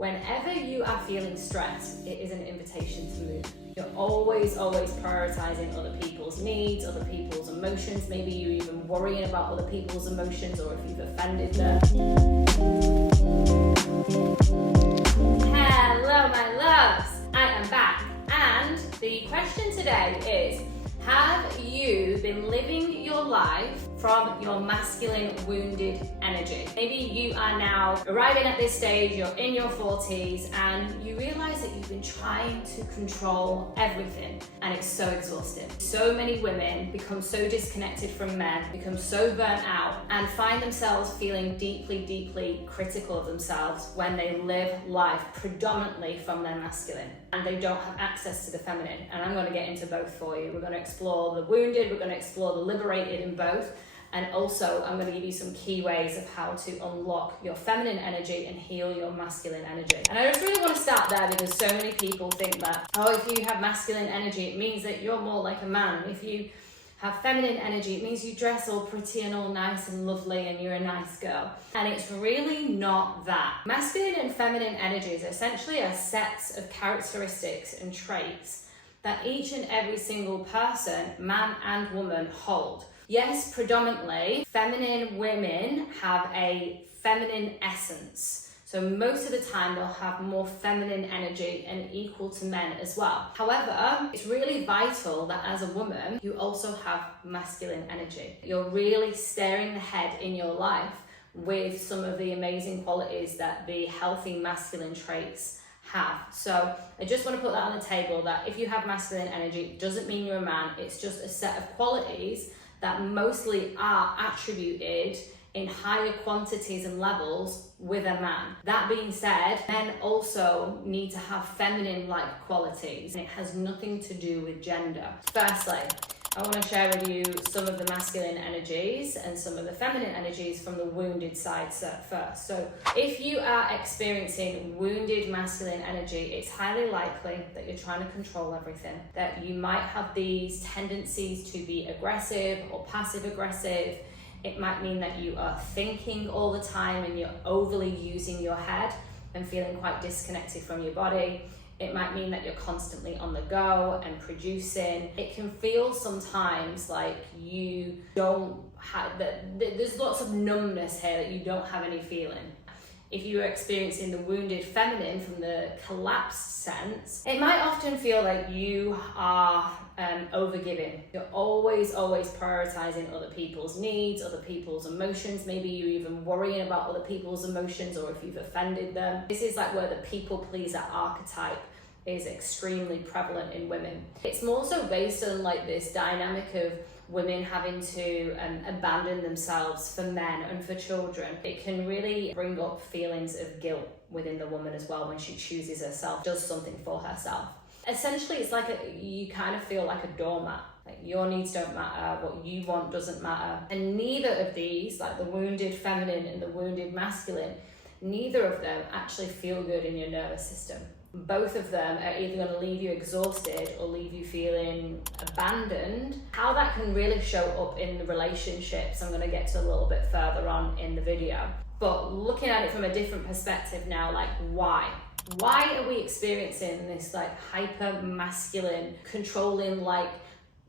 Whenever you are feeling stressed, it is an invitation to move. You're always prioritizing other people's needs, other people's emotions. Maybe you're even worrying about other people's emotions or if you've offended them. Hello, my loves. I am back. And the question today is, have you been living your life from your masculine wounded energy? Maybe you are now arriving at this stage, you're in your 40s, and you realize that you've been trying to control everything, and it's so exhausting. So many women become so disconnected from men, become so burnt out, and find themselves feeling deeply critical of themselves when they live life predominantly from their masculine, and they don't have access to the feminine. And I'm going to get into both for you. We're going to explore the wounded, we're going to explore the liberated in both. And also, I'm going to give you some key ways of how to unlock your feminine energy and heal your masculine energy. And I just really want to start there because so many people think that, oh, if you have masculine energy, it means that you're more like a man. If you have feminine energy, it means you dress all pretty and all nice and lovely and you're a nice girl. And it's really not that. Masculine and feminine energies essentially are sets of characteristics and traits that each and every single person, man and woman, hold. Yes, predominantly, feminine women have a feminine essence. So most of the time they'll have more feminine energy and equal to men as well. However, it's really vital that as a woman, you also have masculine energy. You're really staring ahead in your life with some of the amazing qualities that the healthy masculine traits have. So I just want to put that on the table, that if you have masculine energy, it doesn't mean you're a man. It's just a set of qualities that mostly are attributed in higher quantities and levels with a man. That being said, men also need to have feminine-like qualities, and it has nothing to do with gender. Firstly, I want to share with you some of the masculine energies and some of the feminine energies from the wounded side first. So if you are experiencing wounded masculine energy, it's highly likely that you're trying to control everything, that you might have these tendencies to be aggressive or passive aggressive. It might mean that you are thinking all the time and you're overly using your head and feeling quite disconnected from your body. It might mean that you're constantly on the go and producing. It can feel sometimes like you don't have, there's lots of numbness here, that you don't have any feeling. If you are experiencing the wounded feminine from the collapsed sense, it might often feel like you are overgiving. You're always prioritizing other people's needs, other people's emotions. Maybe you're even worrying about other people's emotions or if you've offended them. This is like where the people pleaser archetype is extremely prevalent in women. It's more so based on like this dynamic of women having to abandon themselves for men and for children. It can really bring up feelings of guilt within the woman as well when she chooses herself, does something for herself. Essentially, it's like you kind of feel like a doormat. Like your needs don't matter, what you want doesn't matter. And neither of these, like the wounded feminine and the wounded masculine, neither of them actually feel good in your nervous system. Both of them are either going to leave you exhausted or leave you feeling abandoned. How that can really show up in the relationships, I'm going to get to a little bit further on in the video. But looking at it from a different perspective now, like why? Why are we experiencing this like hyper masculine, controlling, like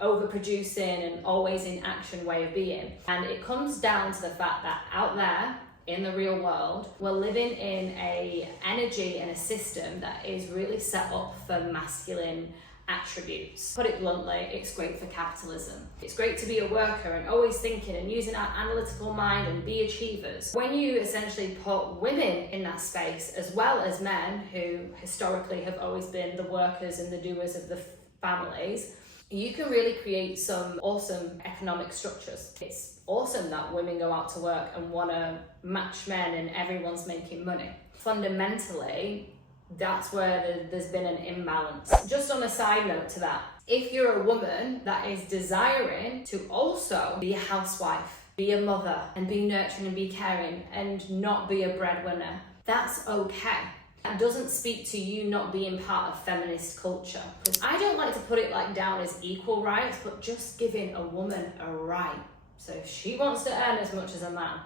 overproducing and always in action way of being? And it comes down to the fact that out there, in the real world, we're living in a energy and a system that is really set up for masculine attributes. Put it bluntly, it's great for capitalism. It's great to be a worker and always thinking and using our analytical mind and be achievers. When you essentially put women in that space, as well as men who historically have always been the workers and the doers of the families, you can really create some awesome economic structures. It's awesome that women go out to work and want to match men and everyone's making money. Fundamentally, that's where there's been an imbalance. Just on a side note to that, if you're a woman that is desiring to also be a housewife, be a mother, and be nurturing and be caring and not be a breadwinner, that's okay. That doesn't speak to you not being part of feminist culture. I don't like to put it like down as equal rights, but just giving a woman a right. So if she wants to earn as much as a man,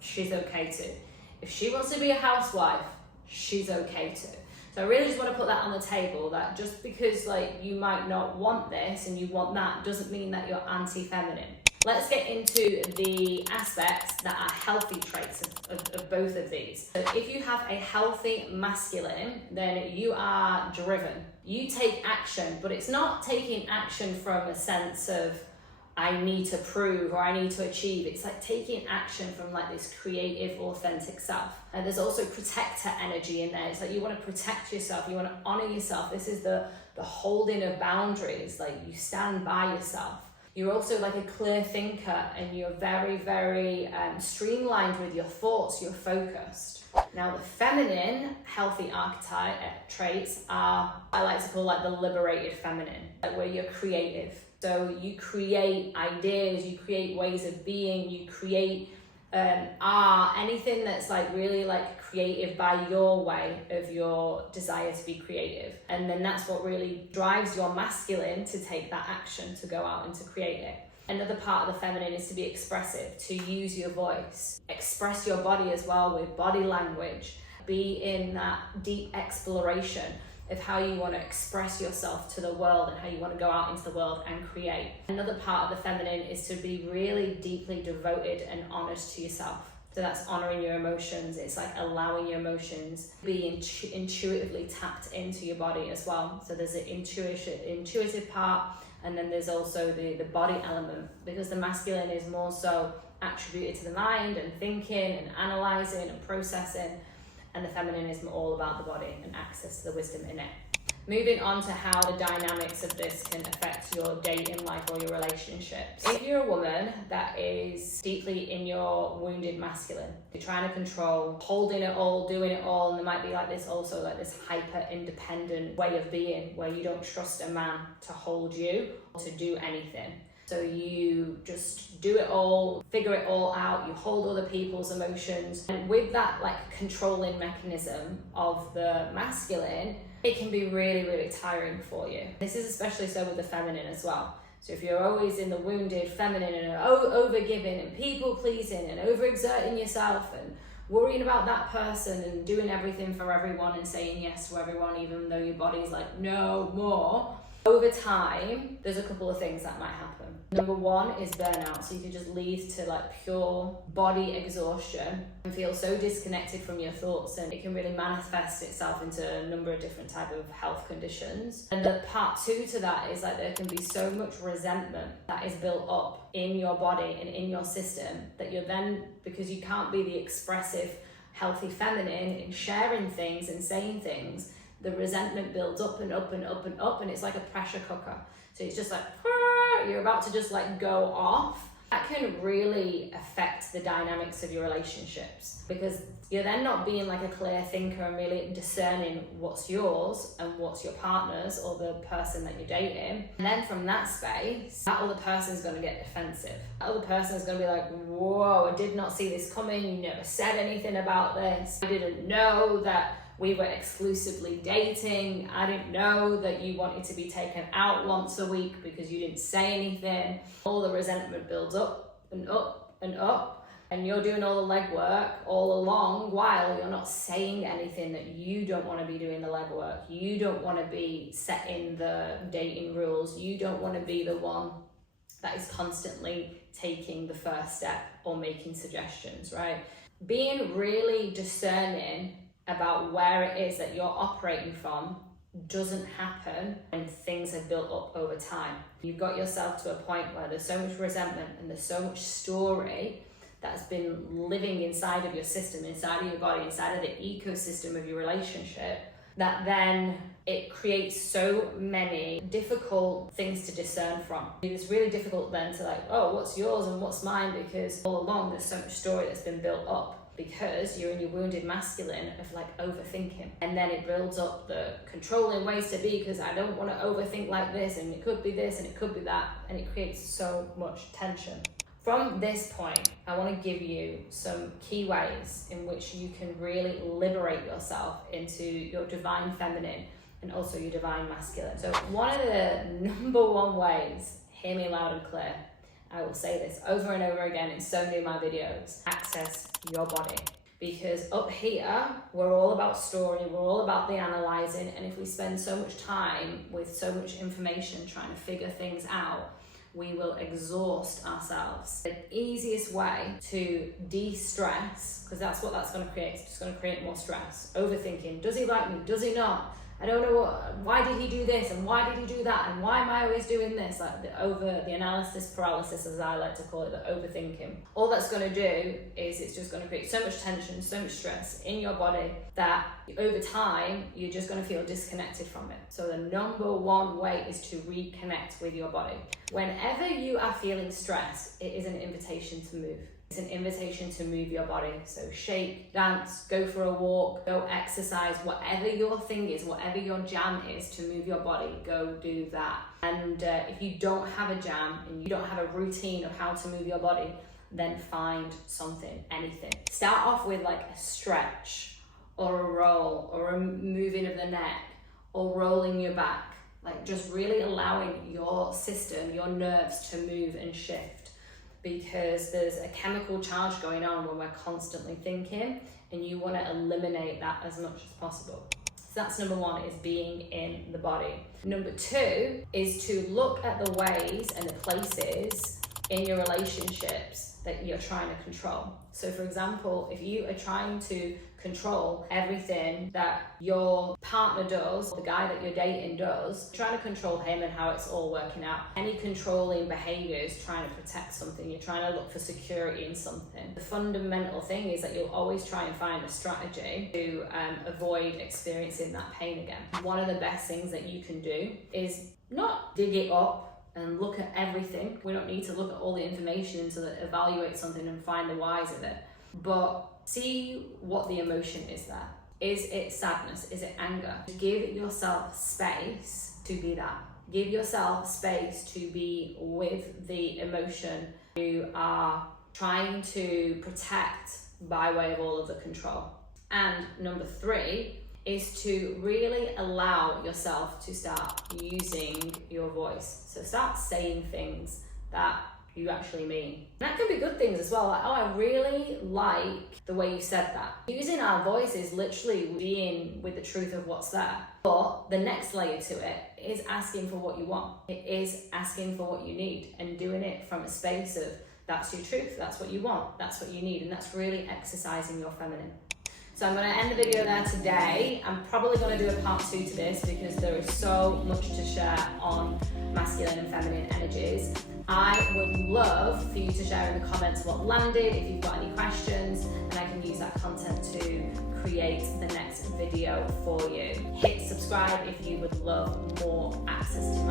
she's okay to. If she wants to be a housewife, she's okay to. So I really just want to put that on the table, that just because like you might not want this and you want that doesn't mean that you're anti-feminine. Let's get into the aspects that are healthy traits of both of these. So if you have a healthy masculine, then you are driven. You take action, but it's not taking action from a sense of I need to prove or I need to achieve. It's like taking action from like this creative, authentic self. And there's also protector energy in there. It's like you want to protect yourself, you want to honor yourself. This is the holding of boundaries, like you stand by yourself. You're also like a clear thinker, and you're very, very streamlined with your thoughts, you're focused. Now the feminine healthy archetype traits are, I like to call like the liberated feminine, like where you're creative. So you create ideas, you create ways of being, you create art, anything that's like really like creative by your way of your desire to be creative. And then that's what really drives your masculine to take that action, to go out and to create it. Another part of the feminine is to be expressive, to use your voice, express your body as well with body language, be in that deep exploration of how you want to express yourself to the world and how you want to go out into the world and create. Another part of the feminine is to be really deeply devoted and honest to yourself. So that's honoring your emotions. It's like allowing your emotions to be intuitively tapped into your body as well. So there's an intuitive part, and then there's also the body element, because the masculine is more so attributed to the mind and thinking and analyzing and processing, and the feminine is all about the body and access to the wisdom in it. Moving on to how the dynamics of this can affect your dating life or your relationships. If you're a woman that is deeply in your wounded masculine, you're trying to control, holding it all, doing it all, and there might be like this also like this hyper independent way of being where you don't trust a man to hold you or to do anything. So you just do it all, figure it all out, you hold other people's emotions. And with that like controlling mechanism of the masculine, it can be really, really tiring for you. This is especially so with the feminine as well. So if you're always in the wounded feminine and over-giving and people-pleasing and overexerting yourself and worrying about that person and doing everything for everyone and saying yes to everyone, even though your body's like, no more, over time, there's a couple of things that might happen. Number one is burnout. So you can just lead to like pure body exhaustion and feel so disconnected from your thoughts, and it can really manifest itself into a number of different type of health conditions. And the part two to that is like there can be so much resentment that is built up in your body and in your system that you're then, because you can't be the expressive, healthy feminine in sharing things and saying things, the resentment builds up and up and up and up, and it's like a pressure cooker. So it's just like, you're about to just like go off. That can really affect the dynamics of your relationships, because you're then not being like a clear thinker and really discerning what's yours and what's your partner's or the person that you're dating. And then from that space, that other person's going to get defensive. That other person's going to be like, whoa, I did not see this coming. You never said anything about this. I didn't know that we were exclusively dating. I didn't know that you wanted to be taken out once a week because you didn't say anything. All the resentment builds up and up and up, and you're doing all the legwork all along while you're not saying anything that you don't want to be doing the legwork. You don't want to be setting the dating rules. You don't want to be the one that is constantly taking the first step or making suggestions, right? Being really discerning about where it is that you're operating from doesn't happen when things have built up over time. You've got yourself to a point where there's so much resentment and there's so much story that's been living inside of your system, inside of your body, inside of the ecosystem of your relationship, that then it creates so many difficult things to discern from. It's really difficult then to like, oh, what's yours and what's mine, because all along there's so much story that's been built up, because you're in your wounded masculine of like overthinking, and then it builds up the controlling ways to be, because I don't want to overthink like this, and it could be this and it could be that, and it creates so much tension. From this point, I want to give you some key ways in which you can really liberate yourself into your divine feminine and also your divine masculine. So one of the number one ways, hear me loud and clear, I will say this over and over again in so many of my videos, access your body. Because up here, we're all about story, we're all about the analysing, and if we spend so much time with so much information trying to figure things out, we will exhaust ourselves. The easiest way to de-stress, because that's what that's going to create, it's just going to create more stress. Overthinking, does he like me, does he not? I don't know why did he do this and why did he do that and why am I always doing this? Like the analysis paralysis, as I like to call it, the overthinking. All that's going to do is it's just going to create so much tension, so much stress in your body that over time you're just going to feel disconnected from it. So the number one way is to reconnect with your body. Whenever you are feeling stressed, it is an invitation to move. It's an invitation to move your body. So shake, dance, go for a walk, go exercise, whatever your thing is, whatever your jam is to move your body, go do that. And if you don't have a jam and you don't have a routine of how to move your body, then find something, anything. Start off with like a stretch or a roll or a moving of the neck or rolling your back. Like just really allowing your system, your nerves to move and shift. Because there's a chemical charge going on when we're constantly thinking, and you want to eliminate that as much as possible. So that's number one, is being in the body. Number two is to look at the ways and the places in your relationships that you're trying to control. So for example, if you are trying to control everything that your partner does, the guy that you're dating does, trying to control him and how it's all working out. Any controlling behaviors, trying to protect something, you're trying to look for security in something. The fundamental thing is that you'll always try and find a strategy to avoid experiencing that pain again. One of the best things that you can do is not dig it up and look at everything. We don't need to look at all the information to evaluate something and find the whys of it. But see what the emotion is there. Is it sadness? Is it anger? Give yourself space to be that. Give yourself space to be with the emotion you are trying to protect by way of all of the control. And number three is to really allow yourself to start using your voice. So start saying things that you actually mean. And that can be good things as well, like, oh, I really like the way you said that. Using our voice is literally being with the truth of what's there. But the next layer to it is asking for what you want. It is asking for what you need and doing it from a space of that's your truth, that's what you want, that's what you need, and that's really exercising your feminine. So I'm going to end the video there today. I'm probably going to do a part 2 to this because there is so much to share on masculine and feminine energies. I would love for you to share in the comments what landed, if you've got any questions, and I can use that content to create the next video for you. Hit subscribe if you would love more access to